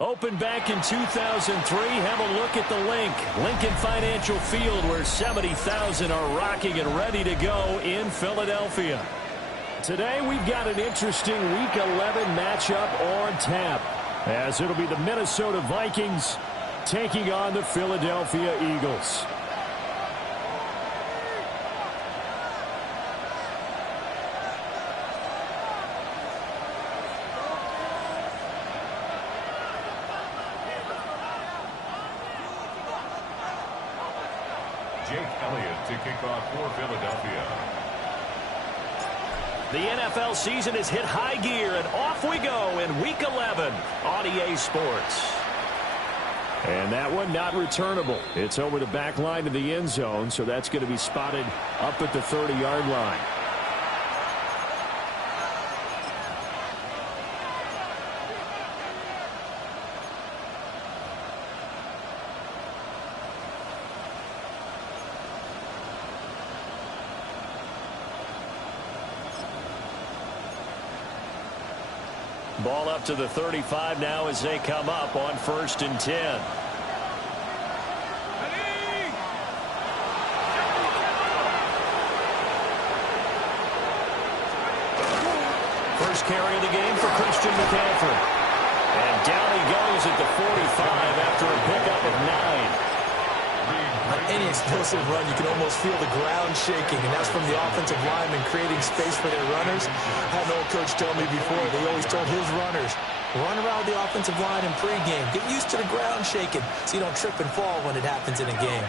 Opened back in 2003, have a look at the Lincoln Financial Field, where 70,000 are rocking and ready to go in Philadelphia. Today we've got an interesting Week 11 matchup on tap, as it'll be the Minnesota Vikings taking on the Philadelphia Eagles. To kick off for Philadelphia. The NFL season has hit high gear, and off we go in Week 11 on EA Sports. And that one not returnable. It's over the back line of the end zone, so that's going to be spotted up at the 30-yard line. Ball up to the 35 now as they come up on 1st and 10. First carry of the game for Christian McCaffrey. And down he goes at the 45 after a pickup of 9. On any explosive run, you can almost feel the ground shaking, and that's from the offensive linemen creating space for their runners. I had an old coach tell me before, they always told his runners, run around the offensive line in pregame. Get used to the ground shaking so you don't trip and fall when it happens in a game.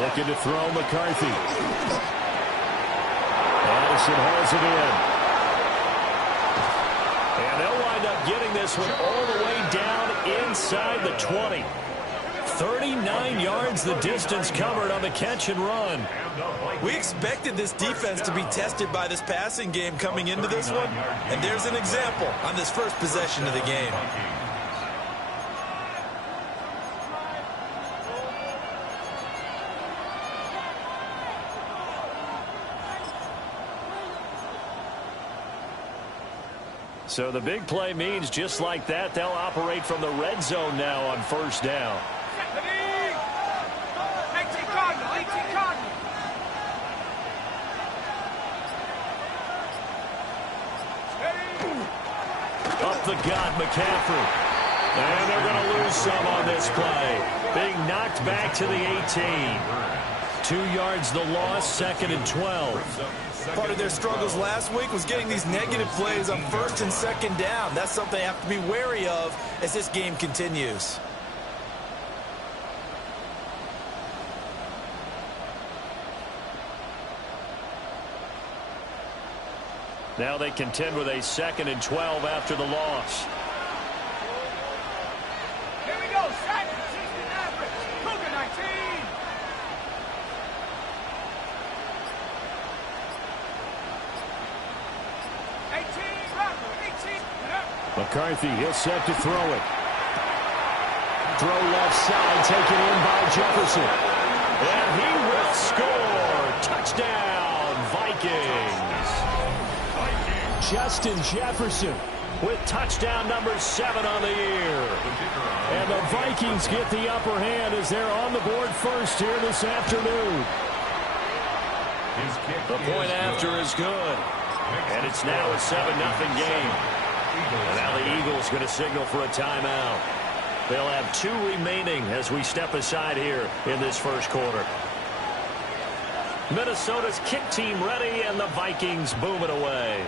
Looking to throw McCarthy. Addison hauls it in. And they'll wind up getting this one all the way down inside the 20. 39 yards the distance covered on the catch and run. We expected this defense to be tested by this passing game coming into this one, and there's an example on this first possession of the game. So the big play means just like that, they'll operate from the red zone now on 1st down. Up the gut, McCaffrey. And they're going to lose some on this play. Being knocked back to the 18. 2 yards the loss, 2nd and 12. Part of their struggles last week was getting these negative plays on 1st and 2nd down. That's something they have to be wary of as this game continues. Now they contend with a 2nd and 12 after the loss. Here we go, second, 16 average, Cougar 19. McCarthy, he'll set to throw it. Throw left side, taken in by Jefferson. And he will score. Touchdown, Vikings. Justin Jefferson with touchdown number 7 on the year. And the Vikings get the upper hand as they're on the board first here this afternoon. The point after is good. And it's now a 7-0 game. And now the Eagles going to signal for a timeout. They'll have 2 remaining as we step aside here in this first quarter. Minnesota's kick team ready, and the Vikings boom it away.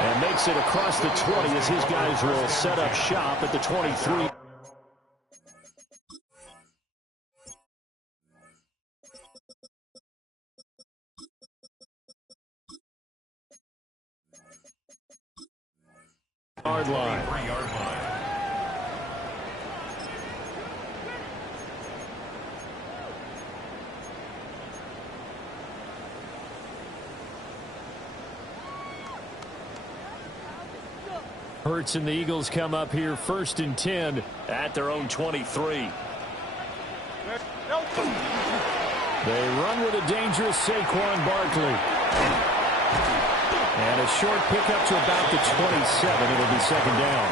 And makes it across the 20 as his guys will set up shop at the 23. Yard line. Hurts and the Eagles come up here 1st and 10 at their own 23. They run with a dangerous Saquon Barkley. And a short pickup to about the 27. It'll be 2nd down.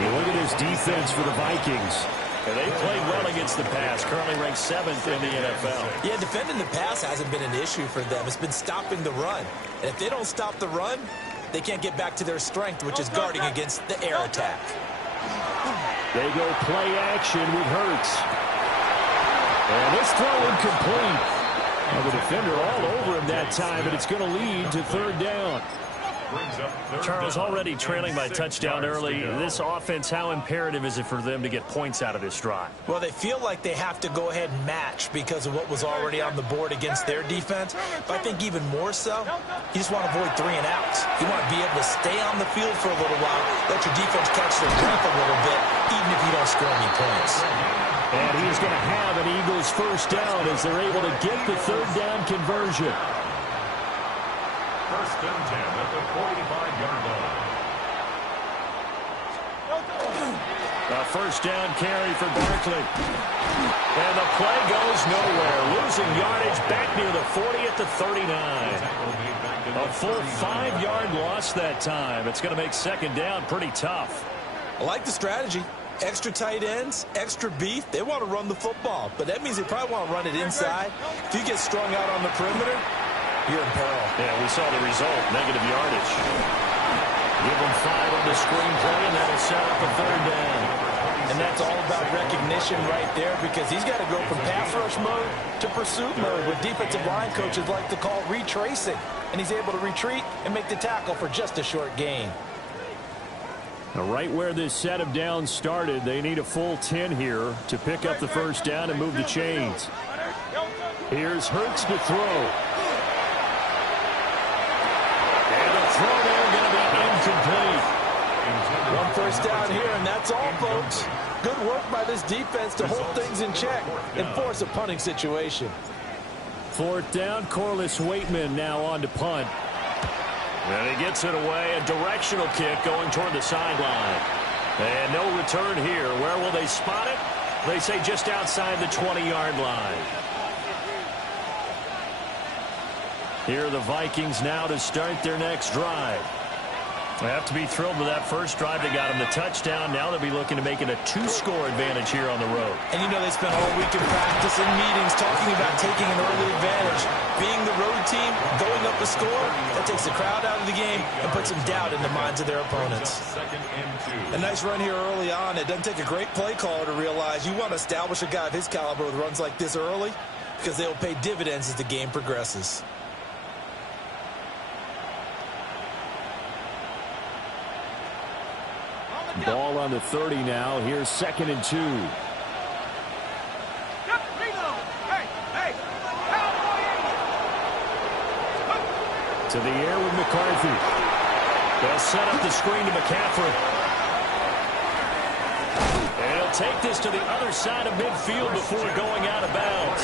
You look at this defense for the Vikings. And they played well against the pass, currently ranked 7th in the NFL. Yeah, defending the pass hasn't been an issue for them. It's been stopping the run. And if they don't stop the run, they can't get back to their strength, which is guarding against the air attack. They go play action with Hurts. And this throw incomplete. Well, the defender all over him that time, but it's going to lead to 3rd down. Charles, already trailing by touchdown early. This offense, how imperative is it for them to get points out of this drive? Well, they feel like they have to go ahead and match because of what was already on the board against their defense. But I think even more so, you just want to avoid 3 and outs. You want to be able to stay on the field for a little while, let your defense catch their breath a little bit, even if you don't score any points. And he's going to have an Eagles 1st down as they're able to get the 3rd down conversion. 1st and 10 at the 45-yard line. A 1st down carry for Barkley. And the play goes nowhere. Losing yardage back near the 40 at the 39. A full 5-yard loss that time. It's going to make 2nd down pretty tough. I like the strategy. Extra tight ends, extra beef. They want to run the football, but that means they probably want to run it inside. If you get strung out on the perimeter, you're in peril. Yeah, we saw the result, negative yardage. Give them 5 on the screenplay, and that'll set up a 3rd down. And that's all about recognition right there because he's got to go from pass rush mode to pursuit mode, what defensive line coaches like to call retracing. And he's able to retreat and make the tackle for just a short gain. Now, right where this set of downs started, they need a full 10 here to pick up the 1st down and move the chains. Here's Hurts to throw. And the throw there going to be incomplete. 1 1st down here, and that's all, folks. Good work by this defense to hold things in check and force a punting situation. 4th down, Corliss Waitman now on to punt. And he gets it away. A directional kick going toward the sideline. And no return here. Where will they spot it? They say just outside the 20-yard line. Here are the Vikings now to start their next drive. They have to be thrilled with that first drive. They got him the touchdown. Now they'll be looking to make it a 2-score advantage here on the road. And you know they spent all week in practice and meetings talking about taking an early advantage. Being the road team, going up a score, that takes the crowd out of the game and puts some doubt in the minds of their opponents. 2nd and 2. A nice run here early on. It doesn't take a great play caller to realize you want to establish a guy of his caliber with runs like this early because they'll pay dividends as the game progresses. Ball on the 30 now. Here's 2nd and 2. To the air with McCarthy. They'll set up the screen to McCaffrey. And he'll take this to the other side of midfield before going out of bounds.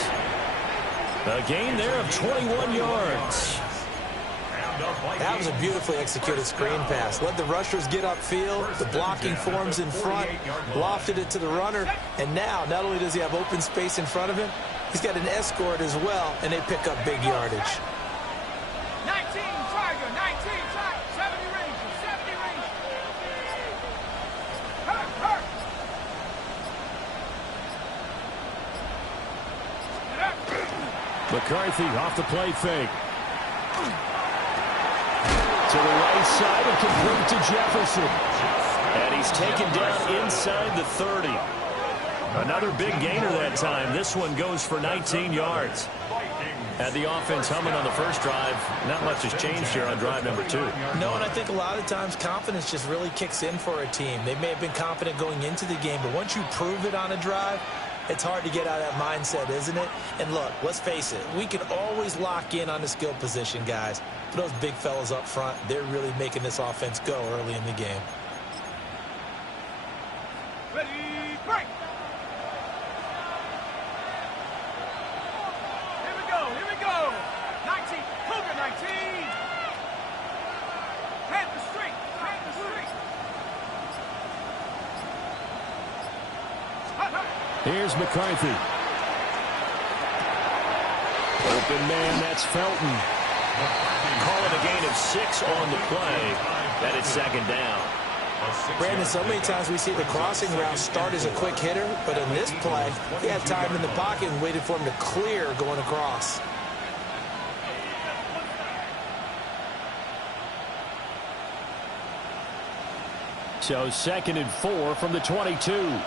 A gain there of 21 yards. That was a beautifully executed screen pass. Let the rushers get upfield. The blocking forms in front. Lofted it to the runner. And now, not only does he have open space in front of him, he's got an escort as well, and they pick up big yardage. 19 Tiger, 19 Tiger, 70 Rangers, 70 Rangers. Hurt. McCarthy off the play fake. To the right side and complete to Jefferson. And he's taken down inside the 30. Another big gainer that time. This one goes for 19 yards. Had the offense humming on the first drive. Not much has changed here on drive number 2. No, and I think a lot of times confidence just really kicks in for a team. They may have been confident going into the game, but once you prove it on a drive, it's hard to get out of that mindset, isn't it? And look, let's face it, we can always lock in on the skill position, guys. For those big fellas up front, they're really making this offense go early in the game. Ready, break. Here we go. 19, Cougar 19. Panther straight. Here's McCarthy. Open man, that's Felton. Call it a gain of 6 on the play. That is second down. Brandon, so many times we see the crossing route start as a quick hitter, but in this play, he had time in the pocket and waited for him to clear going across. So 2nd and 4 from the 22.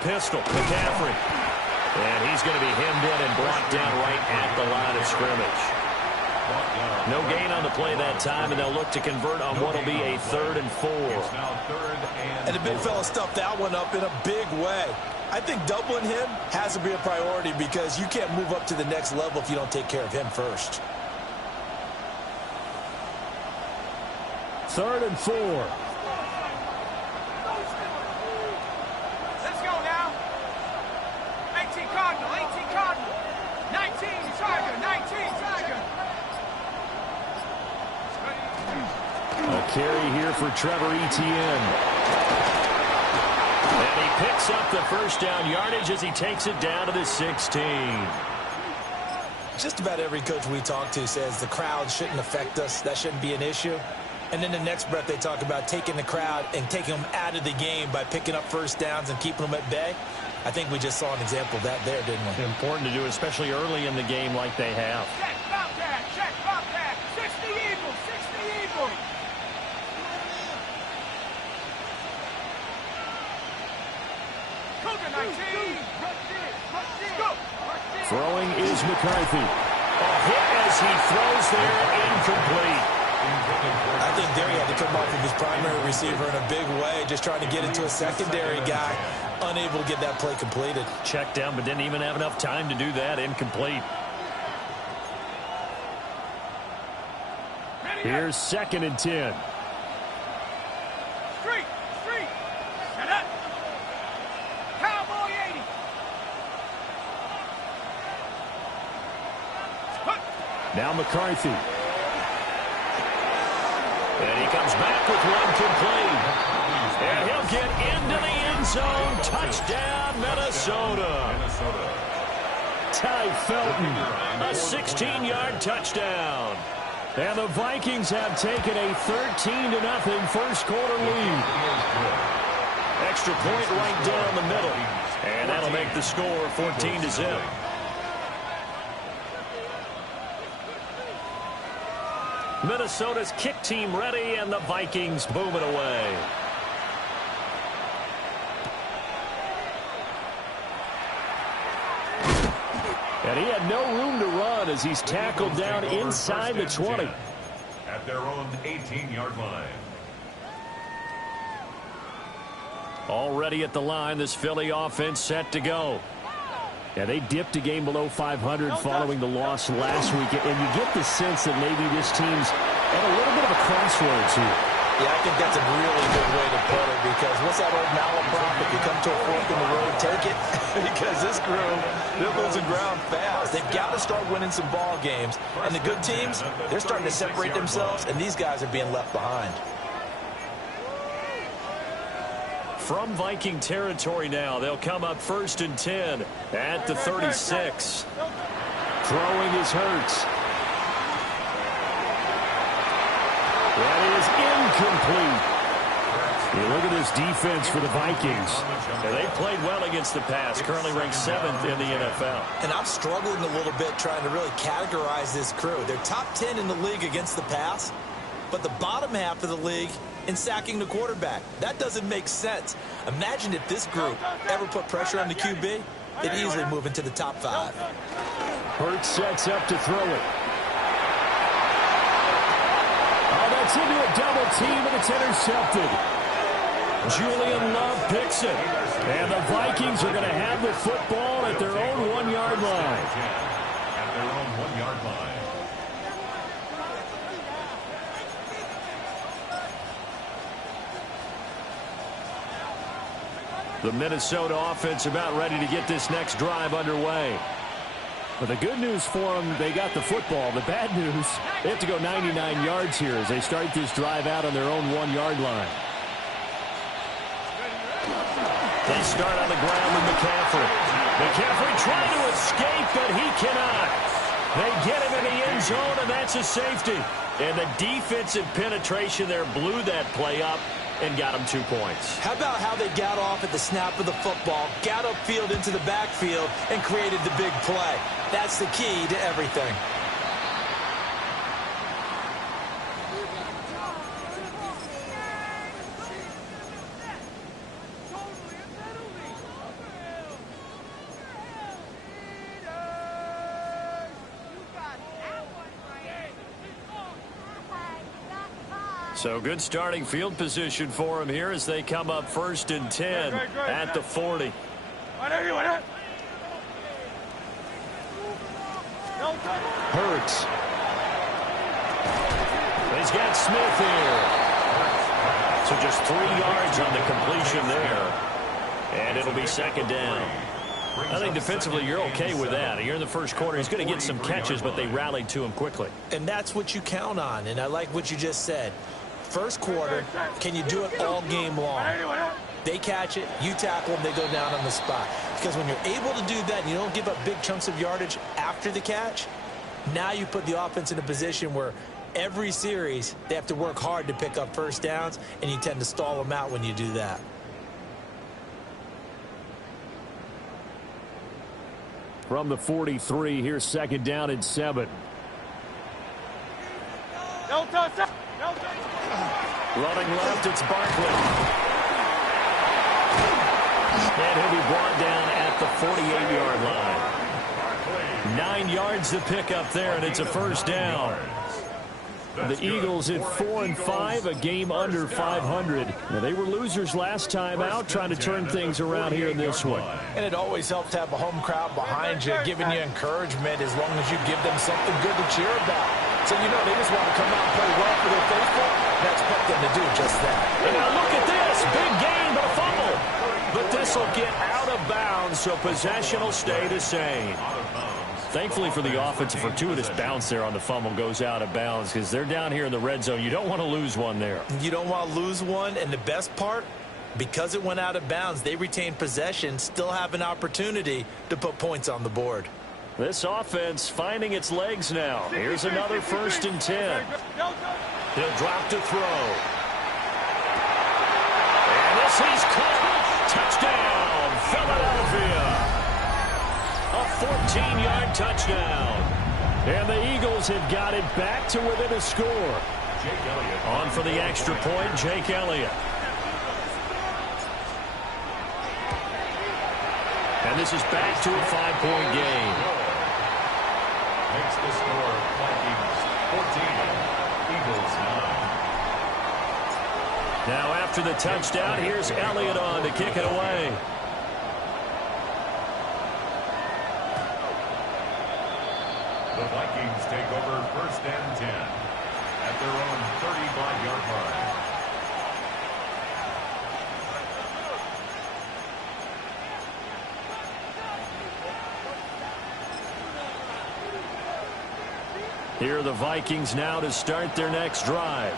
Pistol, McCaffrey. And he's going to be hemmed in and brought down right at the line of scrimmage. No gain on the play that time, and they'll look to convert on what will be a 3rd and 4. And the big fella stuffed that one up in a big way. I think doubling him has to be a priority because you can't move up to the next level if you don't take care of him first. 3rd and 4. Cardinal, 18 Cardinal, 19 Tiger, 19 Tiger. A carry here for Trevor Etienne. And he picks up the first down yardage as he takes it down to the 16. Just about every coach we talk to says the crowd shouldn't affect us. That shouldn't be an issue. And then the next breath they talk about taking the crowd and taking them out of the game by picking up first downs and keeping them at bay. I think we just saw an example of that there, didn't we? Important to do, especially early in the game like they have. Check, Bobcat, check, Bobcat. 60 Eagles, 60 Eagles. Cougar 19. Go. Throwing is McCarthy. A hit as he throws there, incomplete. I think there he had to come off of his primary receiver in a big way, just trying to get it to a secondary guy. Unable to get that play completed. Checked down, but didn't even have enough time to do that. Incomplete. Here's 2nd and 10. Street. Set up. Cowboy 80. Now McCarthy. And he comes back with one complete. And he'll get into the end zone. Touchdown, Minnesota. Ty Felton. A 16-yard touchdown. And the Vikings have taken a 13-0 first quarter lead. Extra point right down the middle. And that'll make the score 14-0. Minnesota's kick team ready, and the Vikings booming away. And he had no room to run as he's tackled down inside the 20. At their own 18-yard line. Already at the line, this Philly offense set to go. Yeah, they dipped a game below 500 following the loss last week, and you get the sense that maybe this team's at a little bit of a crossroads here. Yeah, I think that's a really good way to put it because what's that old malaprop? If you come to a fork in the road, take it. Because this group, they're losing ground fast. They've got to start winning some ball games. And the good teams, they're starting to separate themselves, and these guys are being left behind. From Viking territory now, they'll come up 1st and 10 at the 36. Throwing is Hurts. That is incomplete. You look at this defense for the Vikings. And they played well against the pass, currently ranked 7th in the NFL. And I'm struggling a little bit trying to really categorize this crew. They're top 10 in the league against the pass, but the bottom half of the league in sacking the quarterback. That doesn't make sense. Imagine if this group ever put pressure on the QB, they'd easily move into the top 5. Hurts sets up to throw it. Oh, that's into a double team, and it's intercepted. Julian Love picks it. And the Vikings are going to have the football at their own 1-yard line. At their own 1-yard line. The Minnesota offense about ready to get this next drive underway. But the good news for them, they got the football. The bad news, they have to go 99 yards here as they start this drive out on their own 1-yard line. They start on the ground with McCaffrey. McCaffrey trying to escape, but he cannot. They get him in the end zone, and that's a safety. And the defensive penetration there blew that play up and got him 2 points. How about how they got off at the snap of the football, got upfield into the backfield, and created the big play? That's the key to everything. So good starting field position for him here as they come up 1st and 10 at the 40. Hurts. He's got Smith here. So just 3 yards on the completion there. And it'll be 2nd down. I think defensively you're okay with that. Here in the first quarter, he's going to get some catches, but they rallied to him quickly. And that's what you count on, and I like what you just said. First quarter, can you do it all game long? They catch it, you tackle them, they go down on the spot. Because when you're able to do that and you don't give up big chunks of yardage after the catch, now you put the offense in a position where every series they have to work hard to pick up first downs, and you tend to stall them out when you do that. From the 43, here's 2nd down and 7. Running left, it's Barkley. And he'll be brought down at the 48-yard line. 9 yards to pick up there, and it's a 1st down. The Eagles at 4-5, a game under 500. Now, they were losers last time out, trying to turn things around here in this one. And it always helps to have a home crowd behind you, giving you encouragement as long as you give them something good to cheer about. So, you know, they just want to come out and play well for their faithful, and I expect them to do just that. And now look at this. Big gain, but a fumble. But this will get out of bounds, so possession will stay the same. Thankfully for the offense, a fortuitous bounce there on the fumble goes out of bounds because they're down here in the red zone. You don't want to lose one there. You don't want to lose one, and the best part, because it went out of bounds, they retain possession, still have an opportunity to put points on the board. This offense finding its legs now. Here's another 1st and 10. He'll drop to throw. And this he's caught. Touchdown, Philadelphia. A 14-yard touchdown. And the Eagles have got it back to within a score. On for the extra point, Jake Elliott. And this is back to a 5-point game. Makes the score Vikings 14, Eagles 9. Now after the touchdown, here's Elliott on to kick it away. The Vikings take over 1st and 10 at their own 35-yard line. Here are the Vikings now to start their next drive.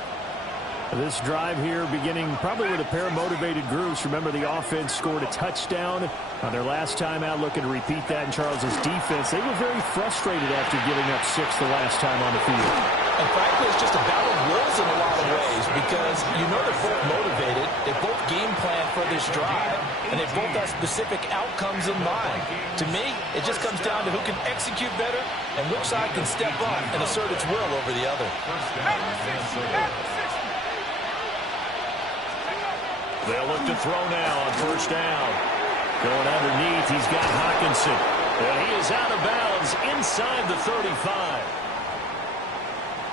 This drive here beginning probably with a pair of motivated groups. Remember, the offense scored a touchdown on their last time out, looking to repeat that in Charles's defense. They were very frustrated after giving up 6 the last time on the field. And frankly, it's just a battle of wills in a lot of ways because you know they're both motivated, they both game plan for this drive, and they both have specific outcomes in mind. To me, it just comes down to who can execute better and which side can step up and assert its will over the other. They'll look to throw now on 1st down. Going underneath, he's got Hockenson. And he is out of bounds inside the 35.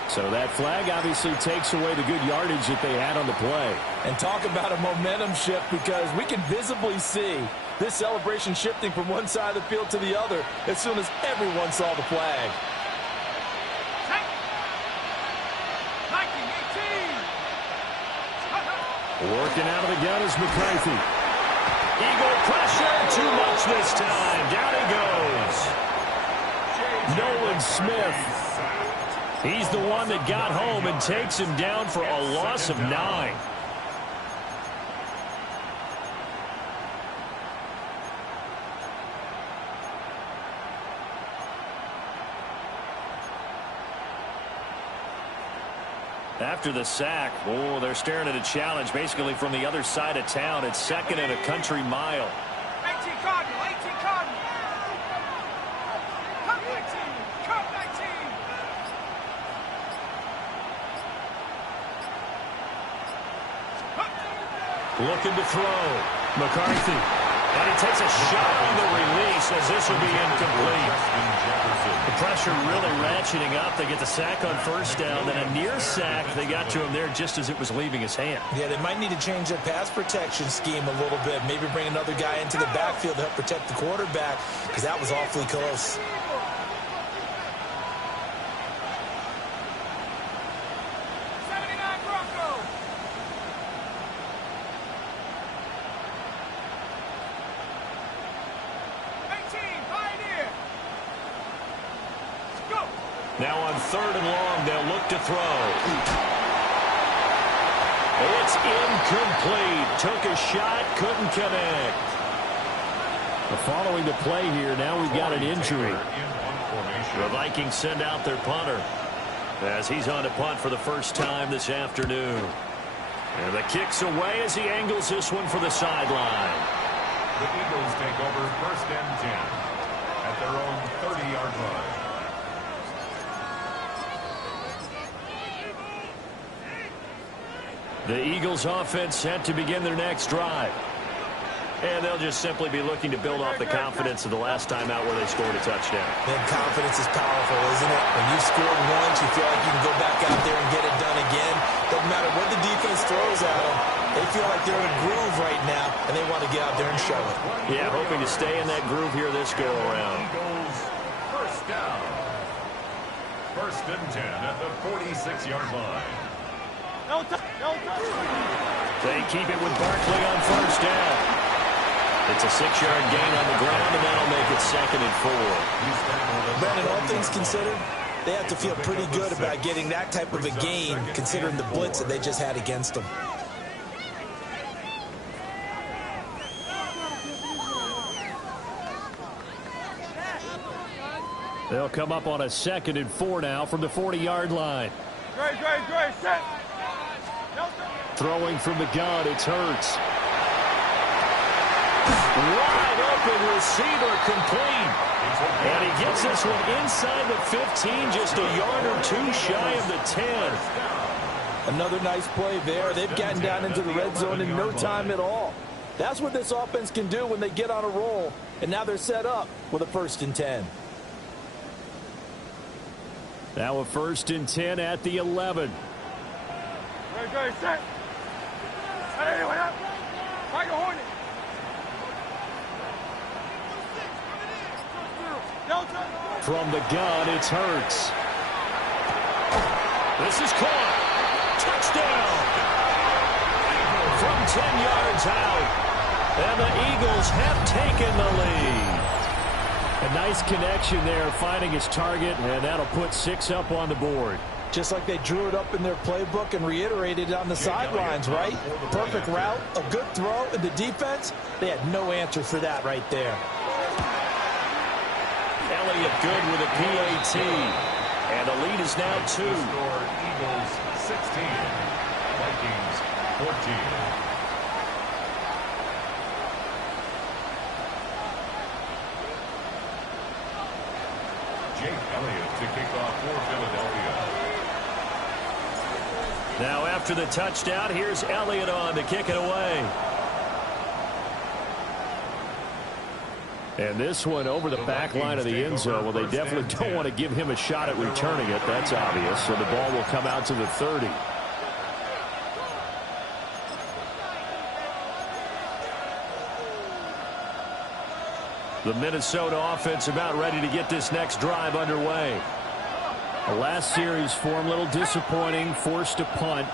So that flag obviously takes away the good yardage that they had on the play. And talk about a momentum shift because we can visibly see this celebration shifting from one side of the field to the other as soon as everyone saw the flag. Working out of the gun is McCarthy. Eagle pressure, too much this time. Down he goes. Nolan Smith. He's the one that got home and takes him down for a loss of 9. After the sack, oh, they're staring at a challenge basically from the other side of town. It's 2nd and a country mile. 18 Cardinal, 18 Cardinal. Come 19, come 19. Looking to throw. McCarthy. And he takes a shot on the release as this will be incomplete. The pressure really ratcheting up. They get the sack on 1st down. Then a near sack. They got to him there just as it was leaving his hand. Yeah, they might need to change their pass protection scheme a little bit. Maybe bring another guy into the backfield to help protect the quarterback, because that was awfully close. Now on 3rd and long, they'll look to throw. It's incomplete. Took a shot, couldn't connect. Following the play here, now we've got an injury. The Vikings send out their punter as he's on to punt for the first time this afternoon. And the kick's away as he angles this one for the sideline. The Eagles take over 1st and 10 at their own 30-yard line. The Eagles offense set to begin their next drive. And they'll just simply be looking to build off the confidence of the last time out where they scored a touchdown. Man, confidence is powerful, isn't it? When you scored once, you feel like you can go back out there and get it done again. Doesn't matter what the defense throws at them. They feel like they're in a groove right now, and they want to get out there and show it. Yeah, hoping to stay in that groove here this go-around. Eagles, 1st down. 1st and 10 at the 46-yard line. They keep it with Barkley on 1st down. It's a 6-yard gain on the ground, and that'll make it 2nd and 4. Brandon, all things considered, they have to feel pretty good about getting that type of a gain, considering the blitz that they just had against them. They'll come up on a 2nd and 4 now from the 40-yard line. Great, set. Throwing from the gun, it's Hurts. Wide open receiver complete. And he gets this one inside the 15, just a yard or 2 shy of the 10. Another nice play there. They've gotten down into the red zone in no time at all. That's what this offense can do when they get on a roll. And now they're set up with a 1st and 10. Now a 1st and 10 at the 11. Great, set. Hey, what up? Tiger Hornet. From the gun, it's Hurts. This is caught. Touchdown. From 10 yards out. And the Eagles have taken the lead. A nice connection there, finding his target, and that'll put 6 up on the board. Just like they drew it up in their playbook and reiterated it on the sidelines, right? Perfect route, a good throw, and the defense, they had no answer for that right there. Elliott good with a PAT. And the lead is now 2. Eagles 16, Vikings 14. Jake Elliott to kick off for Philadelphia. Now after the touchdown, here's Elliott on to kick it away. And this one over the back line of the end zone. Well, they definitely don't want to give him a shot at returning it. That's obvious. So the ball will come out to the 30. The Minnesota offense about ready to get this next drive underway. The last series for them, a little disappointing, forced to punt.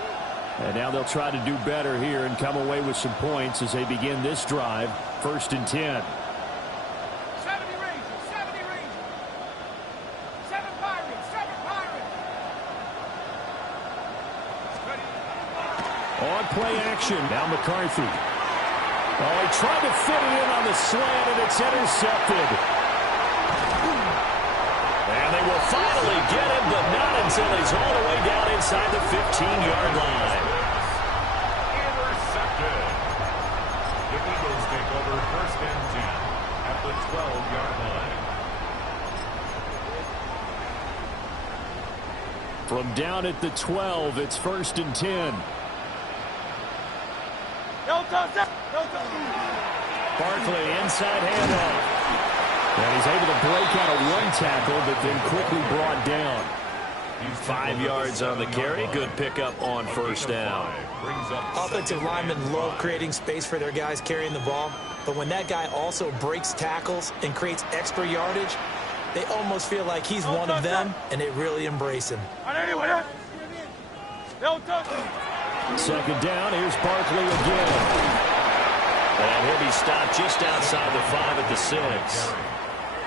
And now they'll try to do better here and come away with some points as they begin this drive. 1st and 10. On play action. Now McCarthy. Oh, he tried to fit it in on the slant, and it's intercepted. And they will finally get him, but not until he's all the way down inside the 15-yard line. Intercepted. The Eagles take over first and 10 at the 12-yard line. From down at the 12, it's first and 10. Barkley inside handoff. And he's able to break out of one tackle, but then quickly brought down. 5 yards on the carry. Good pickup on first down. Offensive linemen love creating space for their guys carrying the ball, but when that guy also breaks tackles and creates extra yardage, they almost feel like he's one of them, and they really embrace him. Second down, here's Barkley again. And he'll be stopped just outside the 5 at the 6.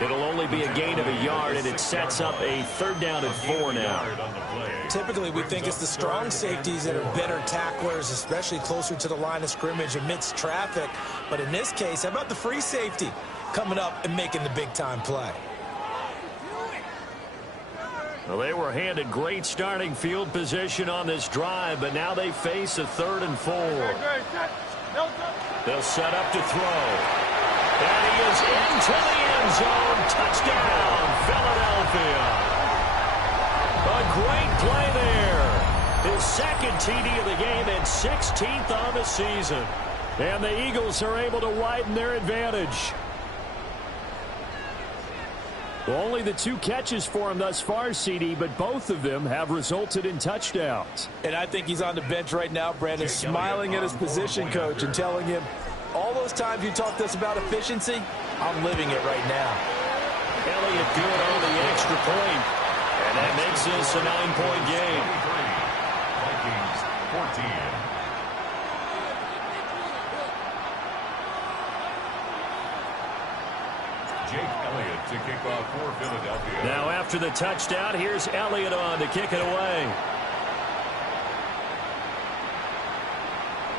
It'll only be a gain of a yard, and it sets up a third down and 4 now. Typically, we think it's the strong safeties that are better tacklers, especially closer to the line of scrimmage amidst traffic. But in this case, how about the free safety coming up and making the big-time play? Well, they were handed great starting field position on this drive, but now they face a 3rd and 4. They'll set up to throw. And he is into the end zone. Touchdown, Philadelphia. A great play there. His second TD of the game and 16th on the season. And the Eagles are able to widen their advantage. Well, only the 2 catches for him thus far, CD, but both of them have resulted in touchdowns. And I think he's on the bench right now, Brandon, smiling at his position coach and telling him, all those times you talked to us about efficiency, I'm living it right now. Elliott good on the extra point. And that makes this a 9-point game. Vikings 14. Jake Elliott to kick off for Philadelphia. Now after the touchdown, here's Elliott on to kick it away.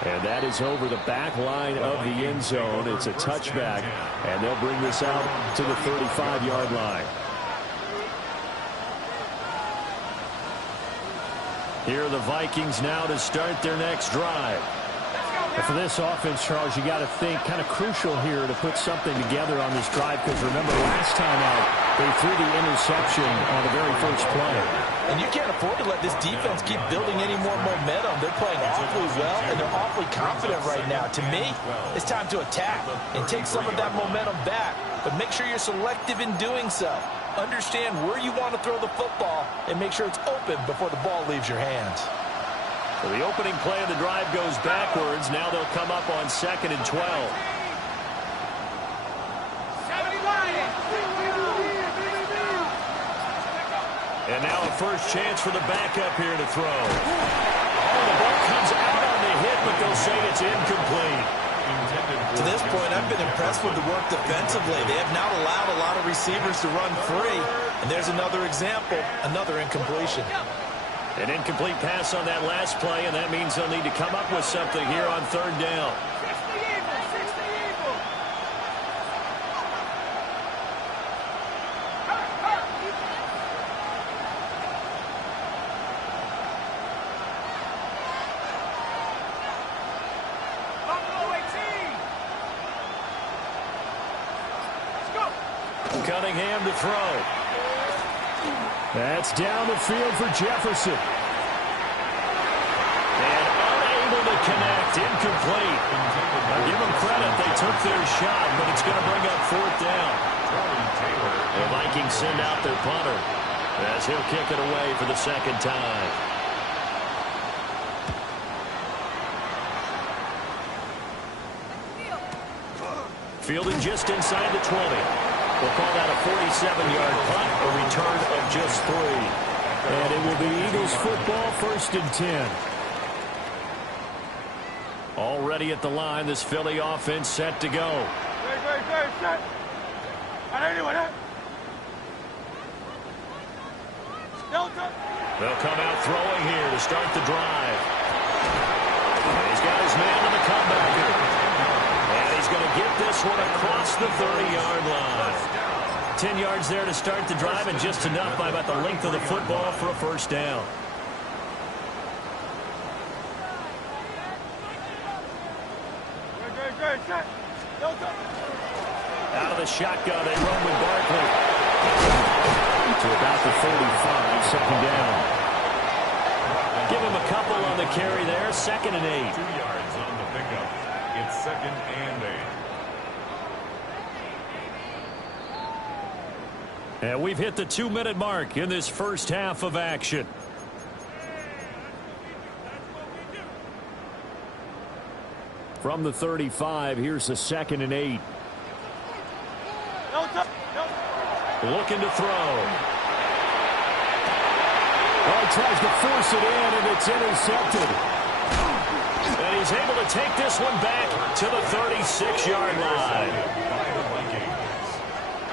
And that is over the back line of the end zone. It's a touchback, and they'll bring this out to the 35-yard line. Here are the Vikings now to start their next drive. And for this offense, Charles, you got to think kind of crucial here to put something together on this drive, because remember last time out they threw the interception on the very first play. And you can't afford to let this defense keep building any more momentum. They're playing awfully well, and they're awfully confident right now. To me, it's time to attack and take some of that momentum back, but make sure you're selective in doing so. Understand where you want to throw the football and make sure it's open before the ball leaves your hands. So the opening play of the drive goes backwards. Now they'll come up on 2nd and 12. And now a first chance for the backup here to throw. Oh, the ball comes out on the hit, but they'll say it's incomplete. To this point, I've been impressed with the work defensively. They have not allowed a lot of receivers to run free. And there's another example, another incompletion. An incomplete pass on that last play, and that means they'll need to come up with something here on 3rd down. Cunningham to throw. That's down the field for Jefferson. And unable to connect. Incomplete. Now give them credit. They took their shot, but it's going to bring up 4th down. The Vikings send out their punter as he'll kick it away for the second time. Fielding just inside the 20. We'll call that a 47-yard punt, a return of just 3. And it will be Eagles football, 1st and 10. Already at the line, this Philly offense set to go. They'll come out throwing here to start the drive. this one across the 30-yard line. 10 yards there to start the drive, and just enough by about the length of the football for a first down. Out of the shotgun, they run with Barkley. To about the 35, second down. Give him a couple on the carry there, 2nd and 8. 2 yards on the pickup. It's 2nd and 8. And we've hit the 2-minute mark in this first half of action. From the 35, here's the 2nd and 8. Looking to throw. Oh, he tries to force it in, and it's intercepted. And he's able to take this one back to the 36-yard line. By the Vikings.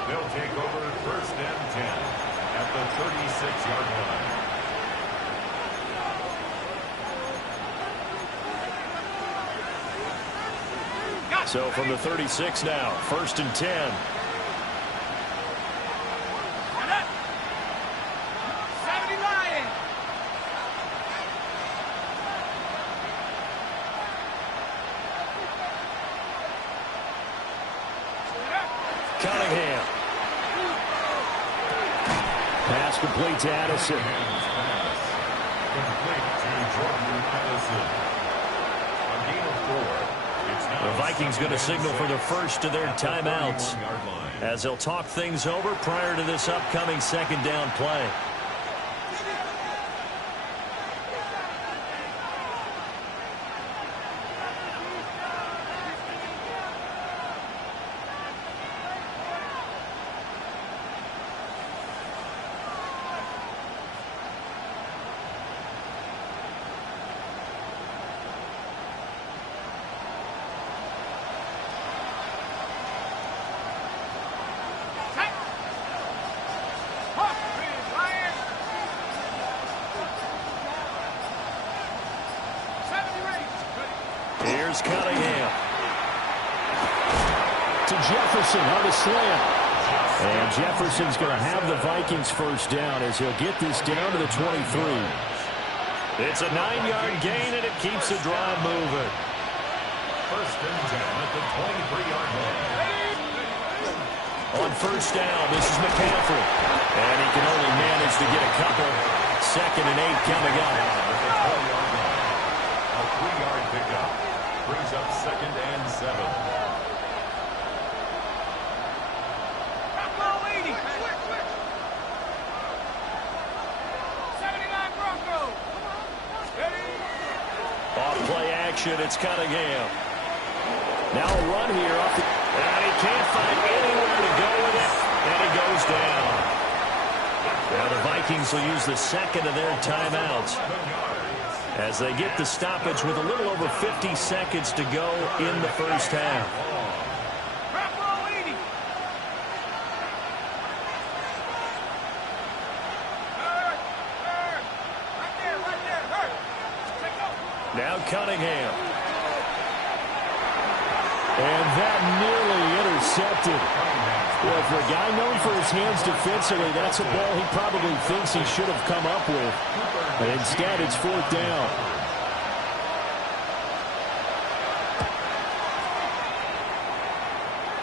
They'll take over 1st and 10 at the 36-yard line. So from the 36 now, 1st and 10. Cunningham. Pass complete to Addison. Complete to Jordan Addison. A gain of 4. It's now The Vikings going to signal for the first of their timeouts, 31-yard line. as they'll talk things over prior to this upcoming 2nd down play. Here's Cunningham. To Jefferson on the slant. And Jefferson's going to have the Vikings first down as he'll get this down to the 23. It's a 9-yard gain, and it keeps the drive moving. 1st and 10 at the 23-yard line. On first down, this is McCaffrey. And he can only manage to get a couple. 2nd and 8 coming up. A 3-yard pickup brings up 2nd and 7. Off play action, it's Cunningham. Now a run here off the... And he can't find anywhere to go with it. And it goes down. Now the Vikings will use the 2nd of their timeouts as they get the stoppage with a little over 50 seconds to go in the first half. Now Cunningham. And that nearly intercepted. Well, for a guy known for his hands defensively, that's a ball he probably thinks he should have come up with. But instead, it's 4th down.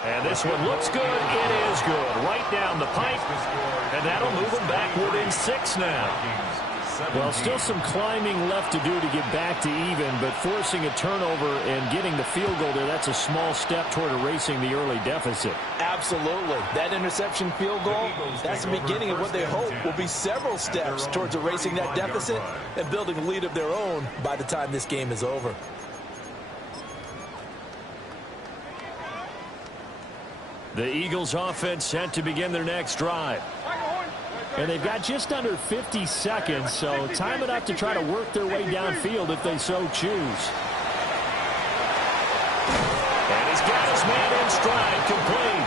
And this one looks good. It is good. Right down the pipe. And that'll move them back within 6 now. Well, still some climbing left to do to get back to even, but forcing a turnover and getting the field goal there, that's a small step toward erasing the early deficit. Absolutely. That interception field goal, that's the beginning of what they hope will be several steps towards erasing that deficit and building a lead of their own by the time this game is over. The Eagles offense set to begin their next drive. And they've got just under 50 seconds, so time enough to try to work their way downfield if they so choose. And he's got his man in stride, complete.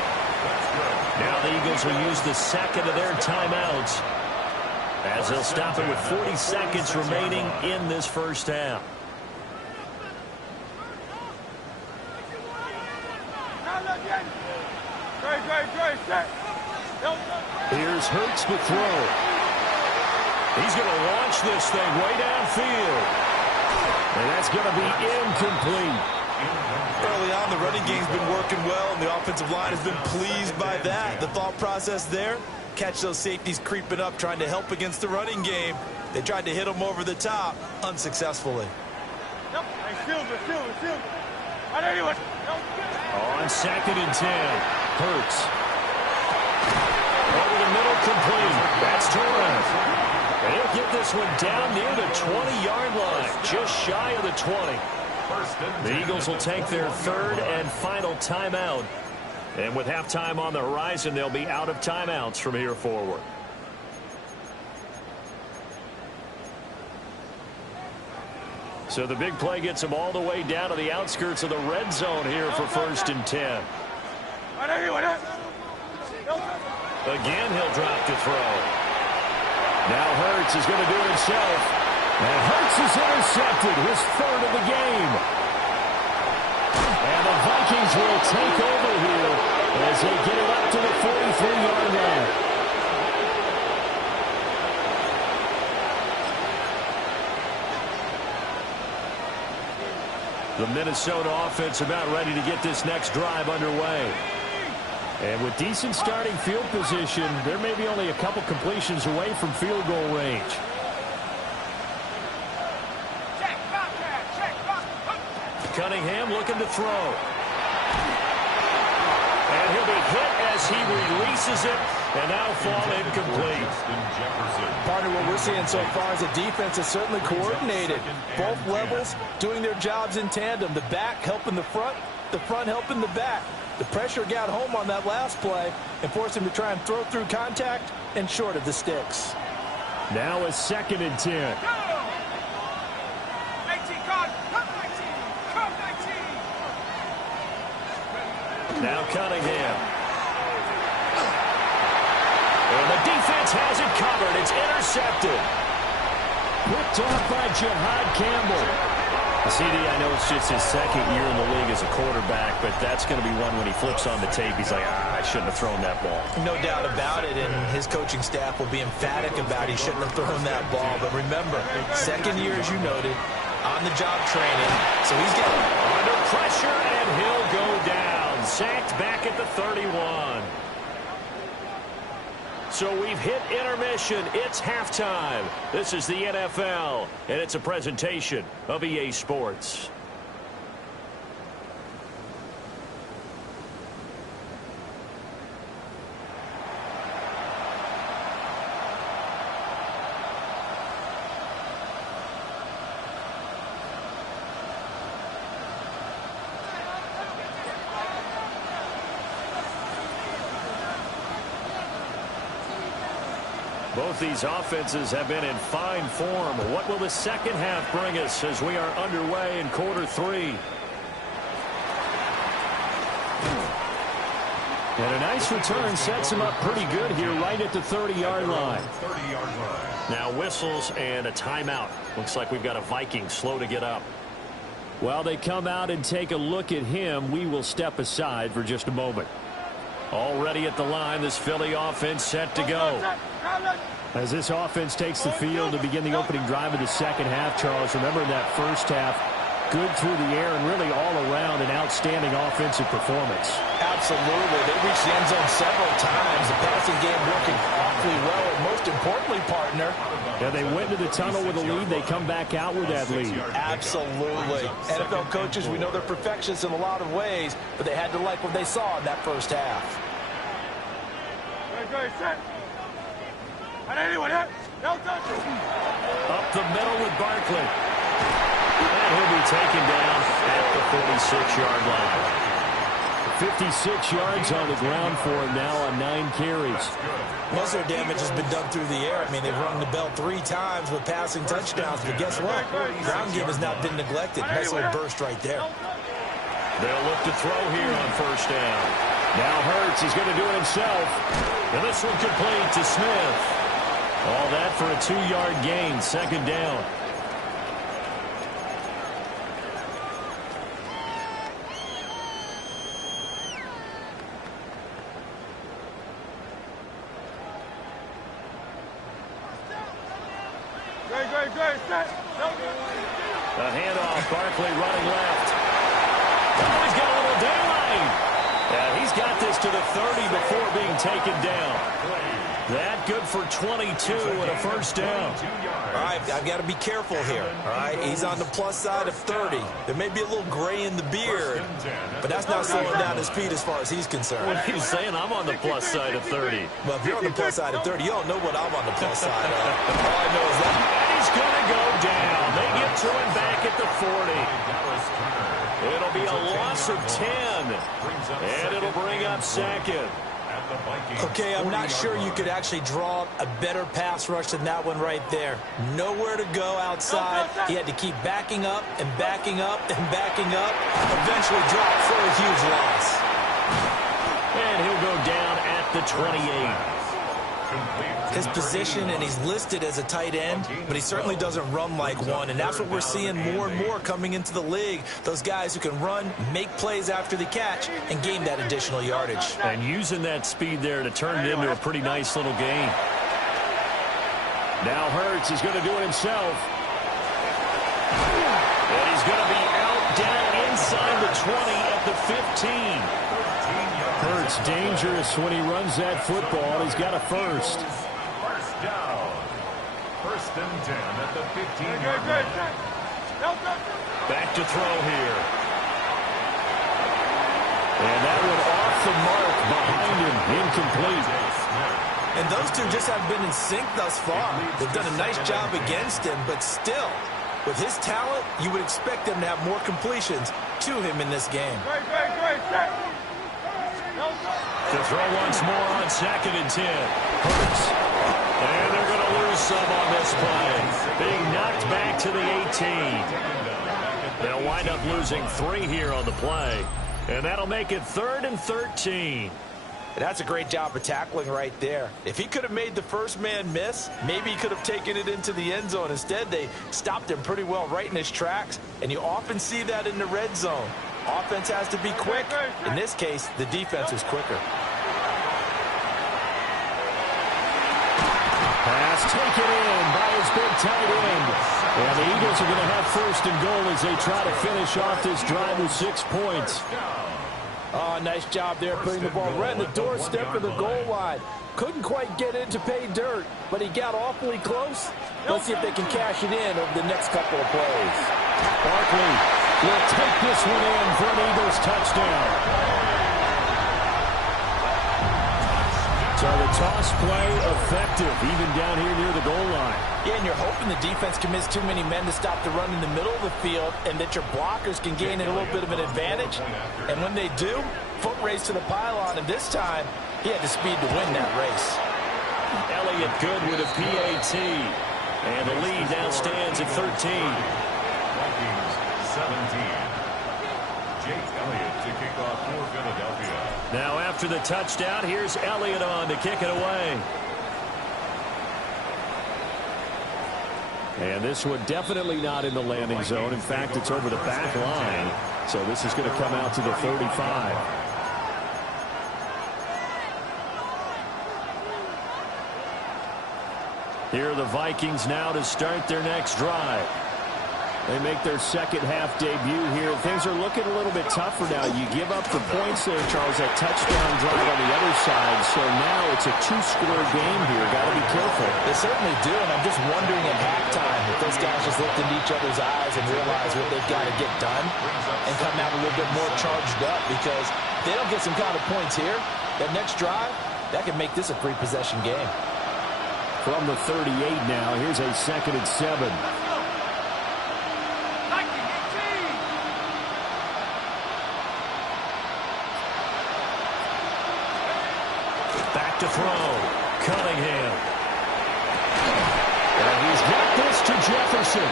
Now the Eagles will use the 2nd of their timeouts as they'll stop it with 40 seconds remaining in this first half. Here's Hurts to throw. He's going to launch this thing way downfield. And that's going to be incomplete. Early on, the running game's been working well, and the offensive line has been pleased by that. The thought process there, catch those safeties creeping up, trying to help against the running game. They tried to hit them over the top, unsuccessfully. On 2nd and 10, Hurts. Over the middle, complete. That's Torres. And he'll get this one down near the 20-yard line, just shy of the 20. The Eagles will take their 3rd and final timeout. And with halftime on the horizon, they'll be out of timeouts from here forward. So the big play gets them all the way down to the outskirts of the red zone here for 1st and 10. Again, he'll drop to throw. Now Hurts is going to do it himself. And Hurts is intercepted, his 3rd of the game. And the Vikings will take over here as they get it up to the 43-yard line. The Minnesota offense about ready to get this next drive underway. And with decent starting field position, there may be only a couple completions away from field goal range. Cunningham looking to throw. And he'll be hit as he releases it, and that'll fall incomplete. Partner, what we're seeing so far is the defense is certainly coordinated. Both levels doing their jobs in tandem. The back helping the front helping the back. The pressure got home on that last play and forced him to try and throw through contact and short of the sticks. Now a 2nd and 10. Now Cunningham. And the defense has it covered. It's intercepted. Picked off by Jihad Campbell. CD, I know it's just his 2nd year in the league as a quarterback, but that's going to be one when he flips on the tape, he's like, I shouldn't have thrown that ball. No doubt about it, and his coaching staff will be emphatic about he shouldn't have thrown that ball. But remember, 2nd year, as you noted, on-the-job training, so he's getting under pressure, and he'll go down. Sacked back at the 31. So we've hit intermission. It's halftime. This is the NFL, and it's a presentation of EA Sports. Both these offenses have been in fine form. What will the second half bring us as we are underway in quarter 3? And a nice return sets him up pretty good here right at the 30-yard line. Now whistles and a timeout. Looks like we've got a Viking slow to get up. While they come out and take a look at him, we will step aside for just a moment. Already at the line, this Philly offense set to go. As this offense takes the field to begin the opening drive of the second half, Charles, remember in that first half, good through the air and really all around an outstanding offensive performance. Absolutely. They reached the end zone several times. The passing game working awfully well, and most importantly, partner. Yeah, they went to the tunnel with a lead. They come back out with that lead. Absolutely. NFL coaches, we know they're perfectionists in a lot of ways, but they had to like what they saw in that first half. Up the middle with Barkley. And he'll be taken down at the 46-yard line. 56 yards on the ground for him now on 9 carries. Most of their damage has been done through the air. I mean, they've rung the bell 3 times with passing touchdowns, but guess what? Ground game has not been neglected. Nice little burst right there. They'll look to throw here on first down. Now Hurts is going to do it himself. And this one complete to Smith. All that for a 2-yard gain, second down. A handoff, Barkley running left. Oh, he's got a little daylight. And he's got this to the 30 before being taken down. That good for 22 and a first down. All right, I've got to be careful here. All right, he's on the plus side of 30. There may be a little gray in the beard, but that's not slowing down his speed as far as he's concerned. What are you saying? I'm on the plus side of 30. Well, if you're on the plus side of 30, you don't know what I'm on the plus side of. All I know is that. And he's going to go down. They get to him back at the 40. It'll be a loss of 10, and it'll bring up second. Okay, I'm not sure you could actually draw up a better pass rush than that one right there. Nowhere to go outside. He had to keep backing up and backing up and backing up. Eventually dropped for a huge loss. And he'll go down at the 28. His position, and he's listed as a tight end, but he certainly doesn't run like one, and that's what we're seeing more and more coming into the league. Those guys who can run, make plays after the catch, and gain that additional yardage. And using that speed there to turn it into a pretty nice little gain. Now Hurts is going to do it himself. And he's going to be out down inside the 20 at the 15. Hurts dangerous when he runs that football. He's got a first. First down. First and 10 at the 15-yard line. Back to throw here. And that one off the mark behind him. Incomplete. And those two just haven't been in sync thus far. They've done a nice job against him, but still, with his talent, you would expect them to have more completions to him in this game. To throw once more on 2nd and 10. Hurts. And they're going to lose some on this play. Being knocked back to the 18. They'll wind up losing 3 here on the play. And that'll make it 3rd and 13. That's a great job of tackling right there. If he could have made the first man miss, maybe he could have taken it into the end zone. Instead, they stopped him pretty well right in his tracks, and you often see that in the red zone. Offense has to be quick. In this case, the defense was quicker. Pass taken in by his big tight end. And the Eagles are going to have 1st and goal as they try to finish off this drive with 6 points. Oh, nice job there putting the ball right on the doorstep of the goal line. Couldn't quite get in to pay dirt, but he got awfully close. Let's see if they can cash it in over the next couple of plays. Barkley will take this one in for an Eagles touchdown. So the toss play effective, even down here near the goal line. Yeah, and you're hoping the defense commits too many men to stop the run in the middle of the field and that your blockers can gain a little bit of an advantage. And when they do, foot race to the pylon, and this time, he had the speed to win that race. Elliott good with a PAT. And the lead now stands at 13. Vikings 17. Jake Elliott to kick off for Philadelphia. Now after the touchdown, here's Elliott on to kick it away. And this one definitely not in the landing zone. In fact, it's over the back line. So this is going to come out to the 35. Here are the Vikings now to start their next drive. They make their second half debut here. Things are looking a little bit tougher now. You give up the points there, Charles, that touchdown drive on the other side. So now it's a 2-score game here. Got to be careful. They certainly do, and I'm just wondering at halftime if those guys just looked into each other's eyes and realize what they've got to get done and come out a little bit more charged up, because if they don't get some kind of points here, that next drive, that could make this a 3-possession game. From the 38 now, here's a 2nd and 7. Back to throw. Cunningham. And he's got this to Jefferson.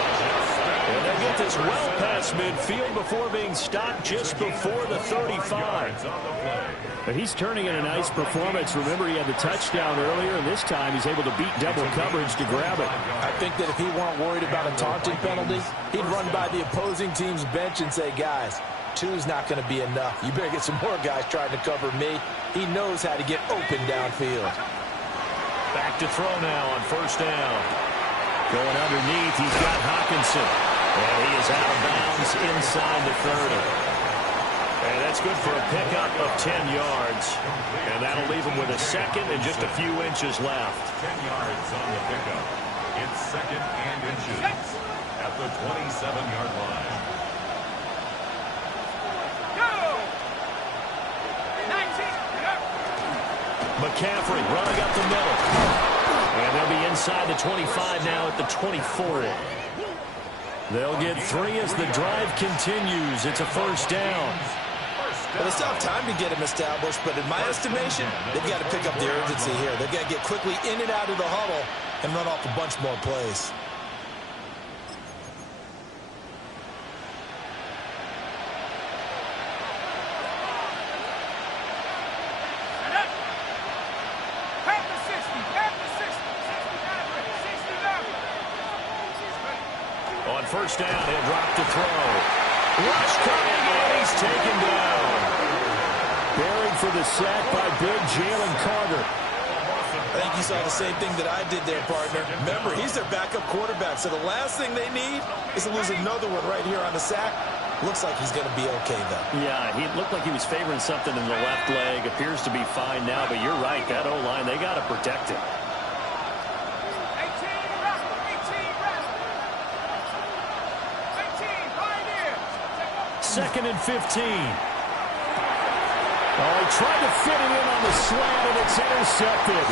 And they get this well past midfield before being stopped just before the 35. But he's turning in a nice performance. Remember, he had the touchdown earlier, and this time he's able to beat double coverage to grab it. I think that if he weren't worried about a taunting penalty, he'd run by the opposing team's bench and say, guys, 2's not going to be enough. You better get some more guys trying to cover me. He knows how to get open downfield. Back to throw now on 1st down. Going underneath, he's got Hockenson. And he is is out of bounds inside the 30. And that's good for a pickup of 10 yards. And that'll leave him with a second and just a few inches left. 10 yards on the pickup. It's second and inches at the 27-yard line. McCaffrey running up the middle. And they'll be inside the 25 now at the 24. They'll get 3 as the drive continues. It's a first down. Well, they still have time to get him established, but in my estimation, they've got to pick up the urgency here. They've got to get quickly in and out of the huddle and run off a bunch more plays. On first down, he'll drop to throw. Rush coming, and he's taken down. Buried for the sack by big Jalen Carter. I think you saw the same thing that I did there, partner. Remember, he's their backup quarterback, so the last thing they need is to lose another one right here on the sack. Looks like he's going to be okay, though. Yeah, he looked like he was favoring something in the left leg. Appears to be fine now, but you're right. That O-line, they got to protect it. Second and 15. Oh, he tried to fit it in on the slant, and it's intercepted.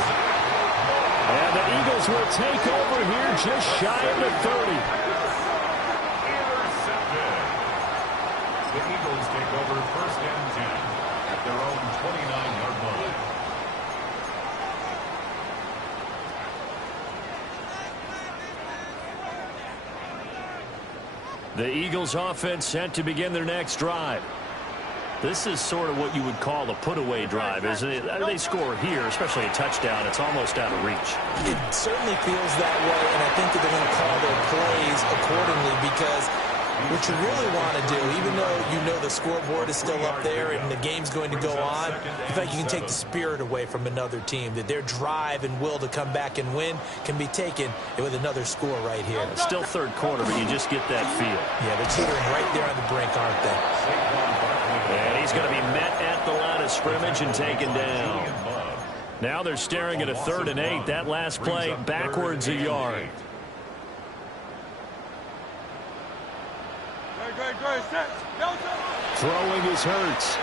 And the Eagles will take over here just shy of the 30. Intercepted. The Eagles take over first and 10 at their own 29-yard line. The Eagles offense set to begin their next drive. This is sort of what you would call a put-away drive, isn't it? They score here, especially a touchdown. It's almost out of reach. It certainly feels that way, and I think that they're going to call their plays accordingly because what you really want to do, even though you know the scoreboard is still up there and the game's going to go on, in fact, you can take the spirit away from another team, that their drive and will to come back and win can be taken with another score right here. It's still third quarter, but you just get that feel. Yeah, they're teetering right there on the brink, aren't they? And he's going to be met at the line of scrimmage and taken down. Now they're staring at a 3rd and 8. That last play backwards a yard. Throwing is Hurts.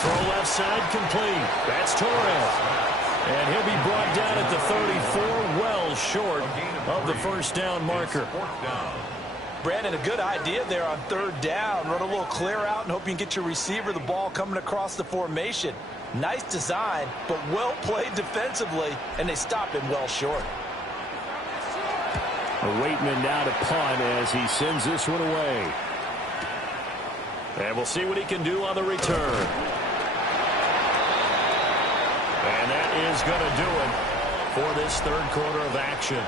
Throw left side complete. That's Torres. And he'll be brought down at the 34, well short of the first down marker. Brandon, a good idea there on 3rd down. Run a little clear out and hope you can get your receiver the ball coming across the formation. Nice design, but well played defensively, and they stop him well short. Waitman now to punt as he sends this one away. And we'll see what he can do on the return. And that is going to do it for this 3rd quarter of action.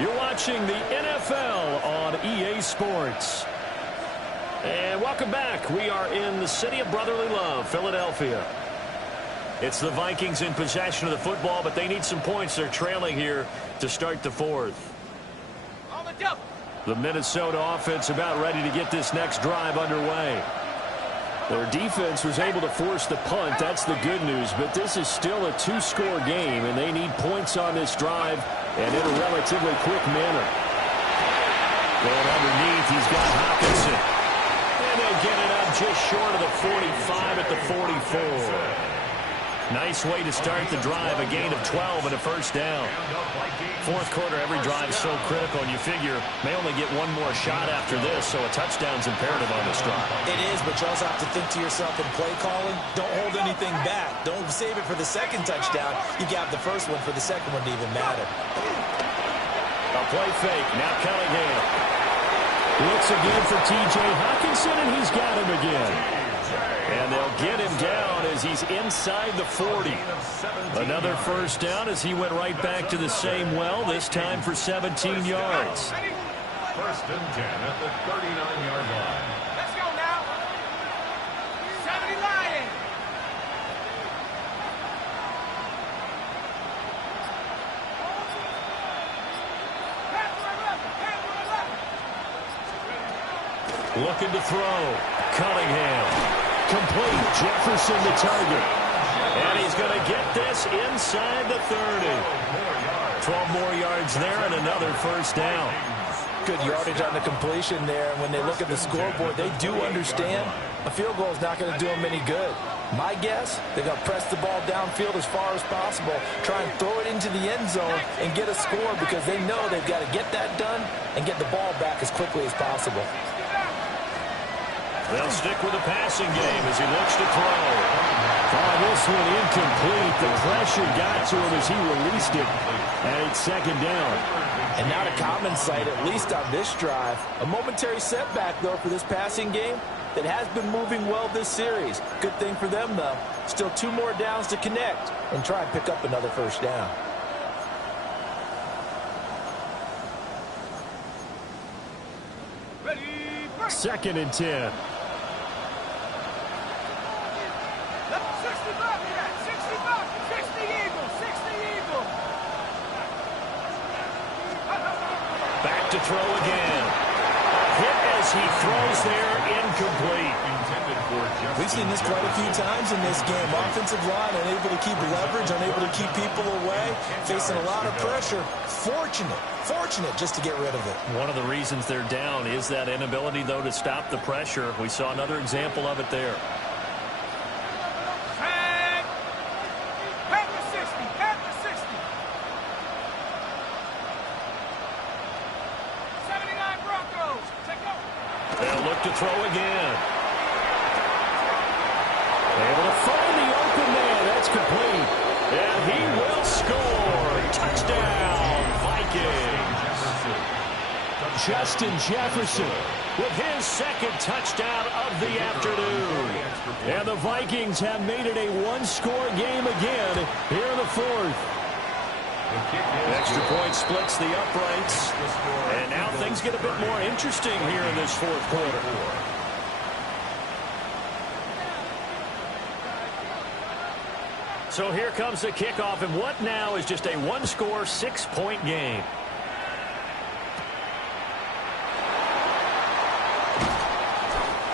You're watching the NFL on EA Sports. And welcome back. We are in the city of brotherly love, Philadelphia. It's the Vikings in possession of the football, but they need some points. They're trailing here to start the 4th. The Minnesota offense about ready to get this next drive underway. Their defense was able to force the punt. That's the good news. But this is still a 2-score game, and they need points on this drive and in a relatively quick manner. Going underneath, he's got Hockenson. And they'll get it up just short of the 45 at the 44. Nice way to start the drive, a gain of 12 and a first down. 4th quarter, every drive so critical, and you figure may only get one more shot after this, so a touchdown's imperative on this drive. It is, but you also have to think to yourself in play calling, don't hold anything back. Don't save it for the second touchdown. You got the first one for the second one to even matter. A play fake, now Cunningham. Looks again for T.J. Hockenson, and he's got him again. And they'll get him down as he's inside the 40. Another first down as he went right back to the same well, this time for 17 yards. First and 10 at the 39-yard line. Let's go now. 70 Lions. Looking to throw. Cunningham. Complete. Jefferson the target. And he's going to get this inside the 30. 12 more yards there and another first down. Good yardage on the completion there. And when they look at the scoreboard, they do understand a field goal is not going to do them any good. My guess, they're going to press the ball downfield as far as possible, try and throw it into the end zone and get a score because they know they've got to get that done and get the ball back as quickly as possible. They'll stick with the passing game as he looks to throw. This one incomplete. The pressure got to him as he released it, and it's second down. And not a common sight, at least on this drive. A momentary setback, though, for this passing game that has been moving well this series. Good thing for them, though. Still 2 more downs to connect and try and pick up another first down. Second and 10. 60 Eagles. Back to throw again. Hit as he throws there, incomplete. We've seen this quite a few times in this game. Offensive line unable to keep leverage, unable to keep people away, facing a lot of pressure. Fortunate just to get rid of it. One of the reasons they're down is that inability, though, to stop the pressure. We saw another example of it there. They'll look to throw again. Able to find the open man. That's complete. And he will score. Touchdown, Vikings. Justin Jefferson with his second touchdown of the afternoon. And the Vikings have made it a one-score game again here in the fourth. Extra point splits the uprights. And now things get a bit more interesting here in this fourth quarter. So here comes the kickoff, and what now is just a one-score, 6-point game.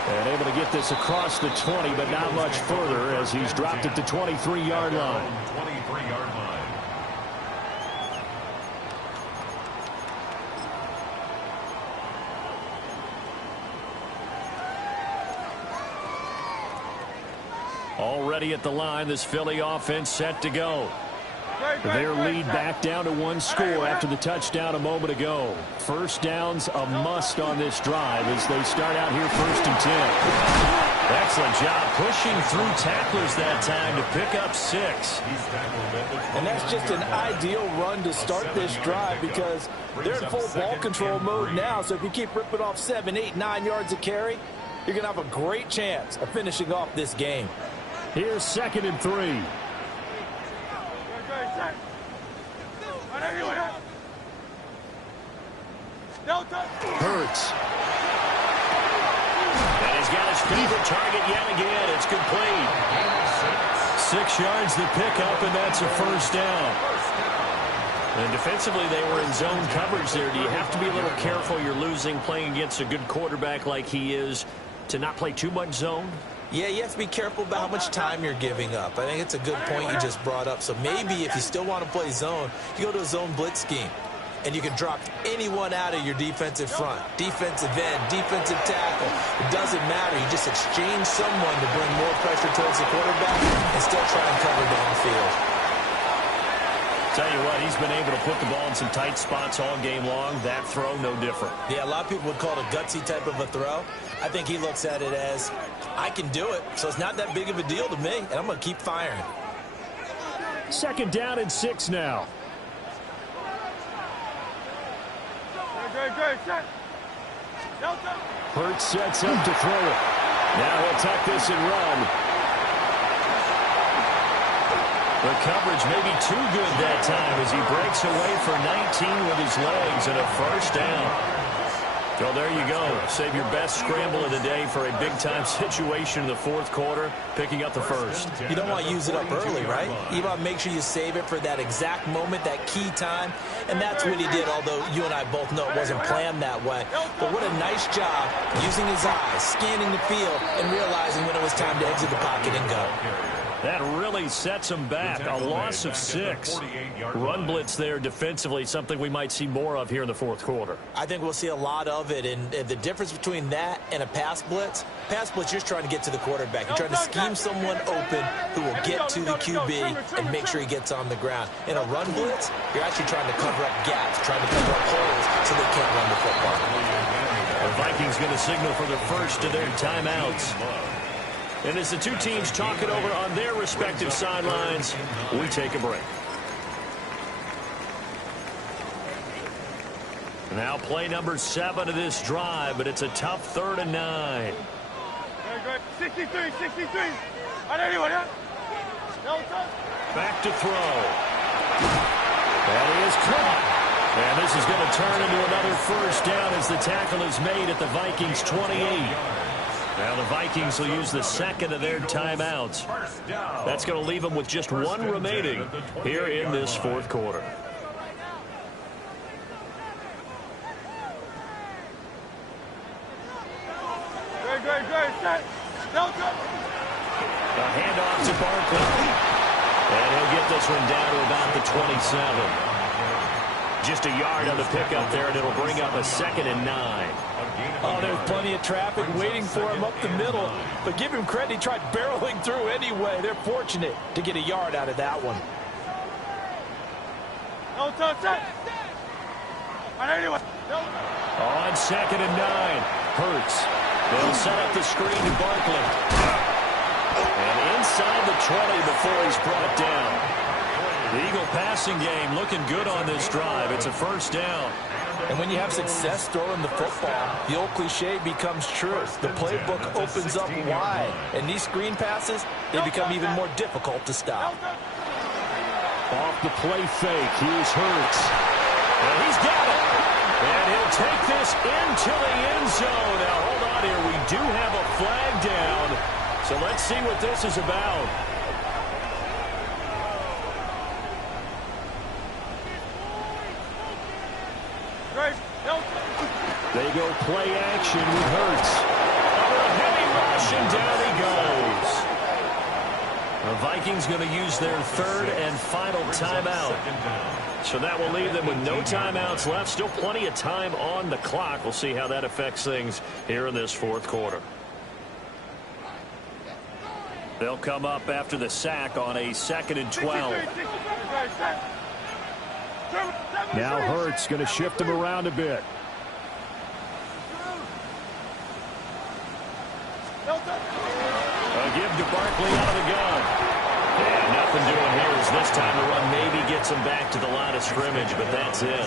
And able to get this across the 20, but not much further as he's dropped it to 23-yard line. 23-yard line. Already at the line, this Philly offense set to go. Their lead back down to one score after the touchdown a moment ago. First down's a must on this drive as they start out here 1st and 10. Excellent job pushing through tacklers that time to pick up 6. And that's just an ideal run to start this drive because they're in full ball control mode now. So if you keep ripping off 7, 8, 9 yards of carry, you're going to have a great chance of finishing off this game. Here's 2nd and 3. Hurts. And he's got his favorite target yet again. It's complete. 6 yards to pick up, and that's a first down. And defensively, they were in zone coverage there. Do you have to be a little careful? You're losing playing against a good quarterback like he is to not play too much zone? Yeah, you have to be careful about how much time you're giving up. I think it's a good point you just brought up. So maybe if you still want to play zone, you go to a zone blitz scheme. And you can drop anyone out of your defensive front. Defensive end, defensive tackle. It doesn't matter. You just exchange someone to bring more pressure towards the quarterback and still try and cover downfield. Tell you what, he's been able to put the ball in some tight spots all game long. That throw, no different. Yeah, a lot of people would call it a gutsy type of a throw. I think he looks at it as, I can do it, so it's not that big of a deal to me, and I'm going to keep firing. 2nd down and 6 now. Hurts sets up to throw it. Now he'll tuck this and run. The coverage may be too good that time as he breaks away for 19 with his legs and a first down. Well, there you go. Save your best scramble of the day for a big-time situation in the fourth quarter, picking up the first. You don't want to use it up early, right? You want to make sure you save it for that exact moment, that key time, and that's what he did, although you and I both know it wasn't planned that way. But what a nice job using his eyes, scanning the field, and realizing when it was time to exit the pocket and go. That really sets him back. A loss of 6. Run blitz there defensively, something we might see more of here in the fourth quarter. I think we'll see a lot of it, and the difference between that and a pass blitz, you're just trying to get to the quarterback. You're trying to scheme someone open who will get to the QB and make sure he gets on the ground. In a run blitz, you're actually trying to cover up gaps, trying to cover up holes so they can't run the football. The Vikings going to signal for the first of their timeouts. And as the two teams talk it over on their respective sidelines, we take a break. Now play number 7 of this drive, but it's a tough 3rd and 9. 63. Back to throw. And he is caught. And this is going to turn into another first down as the tackle is made at the Vikings 28. Now the Vikings will use the second of their timeouts. That's going to leave them with just 1 remaining here in this fourth quarter. A handoff to Barkley. And he'll get this one down to about the 27. Just a yard on the pickup there, and it'll bring up a 2nd and 9. Oh, there's plenty of traffic waiting for him up the middle. But give him credit, he tried barreling through anyway. They're fortunate to get a yard out of that one. On 2nd and 9, Hurts. They'll set up the screen to Barkley. And inside the 20 before he's brought down. The Eagle passing game looking good on this drive. It's a first down. And when you have success throwing the football, the old cliche becomes true. The playbook opens up wide. And these screen passes, they become even more difficult to stop. Off the play fake, here's Hurts. And he's got it. And he'll take this into the end zone. Now, hold on here. We do have a flag down. So let's see what this is about. They go play action with Hurts. A heavy rush, and down he goes. The Vikings going to use their 3rd and final timeout. So that will leave them with no timeouts left. Still plenty of time on the clock. We'll see how that affects things here in this fourth quarter. They'll come up after the sack on a 2nd and 12. Now Hurts going to shift him around a bit. A give to Barkley out of the gun. And nothing doing here as this time the run maybe gets him back to the line of scrimmage, but that's it.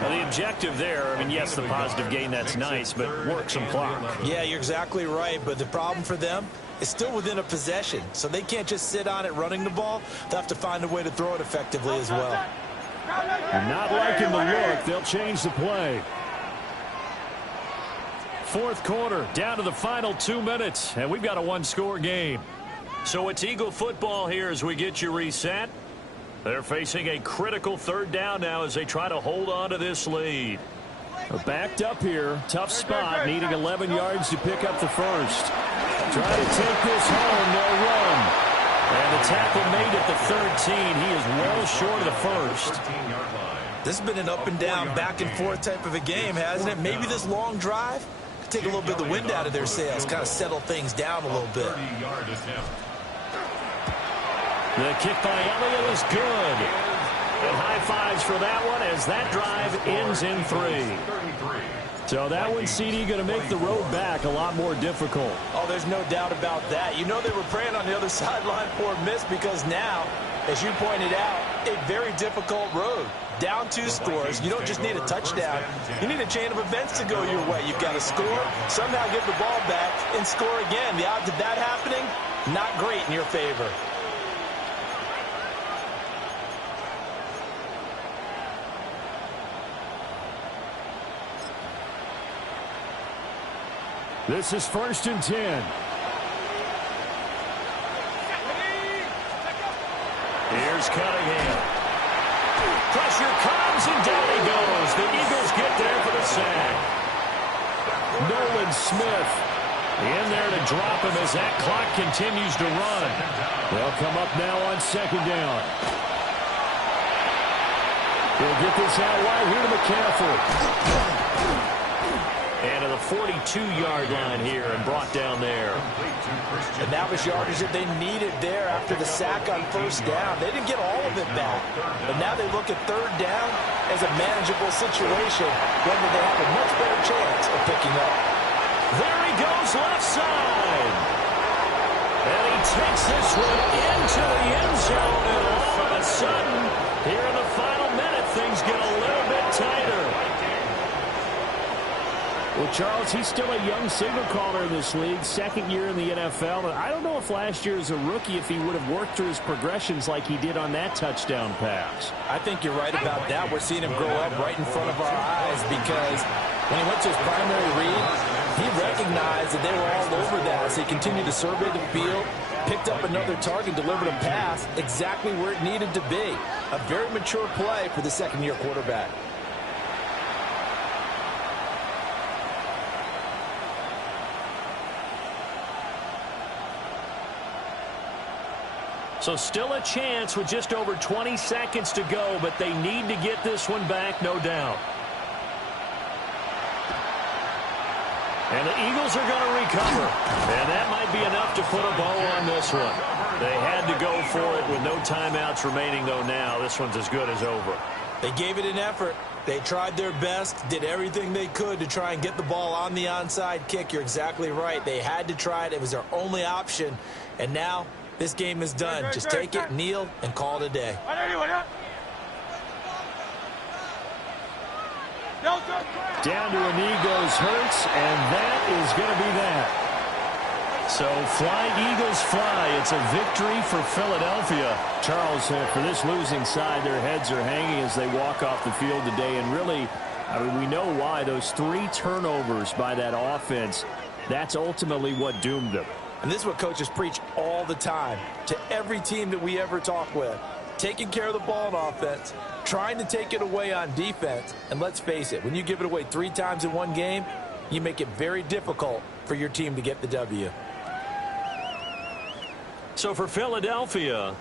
Now the objective there, I mean, yes, the positive gain, that's nice, but work some clock. Yeah, you're exactly right, but the problem for them is still within a possession, so they can't just sit on it running the ball. They'll have to find a way to throw it effectively as well. And not liking the look, they'll change the play. Fourth quarter, down to the final 2 minutes, and we've got a 1-score game. So it's Eagle football here as we get you reset. They're facing a critical 3rd down now as they try to hold on to this lead. Backed up here, tough spot, needing 11 yards to pick up the first. Try to take this home, they'll run. And the tackle made at the 13. He is well short of the first. This has been an up and down, back and forth type of a game, hasn't it? Maybe this long drive could take a little bit of the wind out of their sails, kind of settle things down a little bit. The kick by Elliott is good. And high fives for that one as that drive ends in 3. So that one, CD, going to make the road back a lot more difficult. Oh, there's no doubt about that. You know they were praying on the other sideline for a miss because now, as you pointed out, a very difficult road. Down 2 scores. You don't just need a touchdown. You need a chain of events to go your way. You've got to score, somehow give the ball back, and score again. The odds of that happening, not great in your favor. This is 1st and 10. Here's Cunningham. Pressure comes, and down he goes. The Eagles get there for the sack. Nolan Smith in there to drop him as that clock continues to run. They'll come up now on 2nd down. He'll get this out wide here to McCaffrey. And to the 42-yard line here and brought down there. And that was yardage that they needed there after the sack on 1st down. They didn't get all of it back. But now they look at 3rd down as a manageable situation, one that they have a much better chance of picking up. There he goes, left side. And he takes this one into the end zone. And all of a sudden, here in the final minute, things get a little bit tighter. Well, Charles, he's still a young signal caller in this league, 2nd year in the NFL. And I don't know if last year as a rookie, if he would have worked through his progressions like he did on that touchdown pass. I think you're right about that. We're seeing him grow up right in front of our eyes because when he went to his primary read, he recognized that they were all over that. So he continued to survey the field, picked up another target, delivered a pass exactly where it needed to be. A very mature play for the 2nd-year quarterback. So still a chance with just over 20 seconds to go, but they need to get this one back, no doubt. And the Eagles are going to recover. And that might be enough to put a bow on this one. They had to go for it with no timeouts remaining, though, now. This one's as good as over. They gave it an effort. They tried their best, did everything they could to try and get the ball on the onside kick. You're exactly right. They had to try it. It was their only option. And now this game is done. Just take it, kneel, and call it a day. Down to a knee goes Hurts, and that is going to be that. So fly, Eagles, fly. It's a victory for Philadelphia. Charles, for this losing side, their heads are hanging as they walk off the field today. And really, I mean, we know why. Those 3 turnovers by that offense, that's ultimately what doomed them. And this is what coaches preach all the time to every team that we ever talk with. Taking care of the ball on offense, trying to take it away on defense. And let's face it, when you give it away 3 times in one game, you make it very difficult for your team to get the W. So for Philadelphia,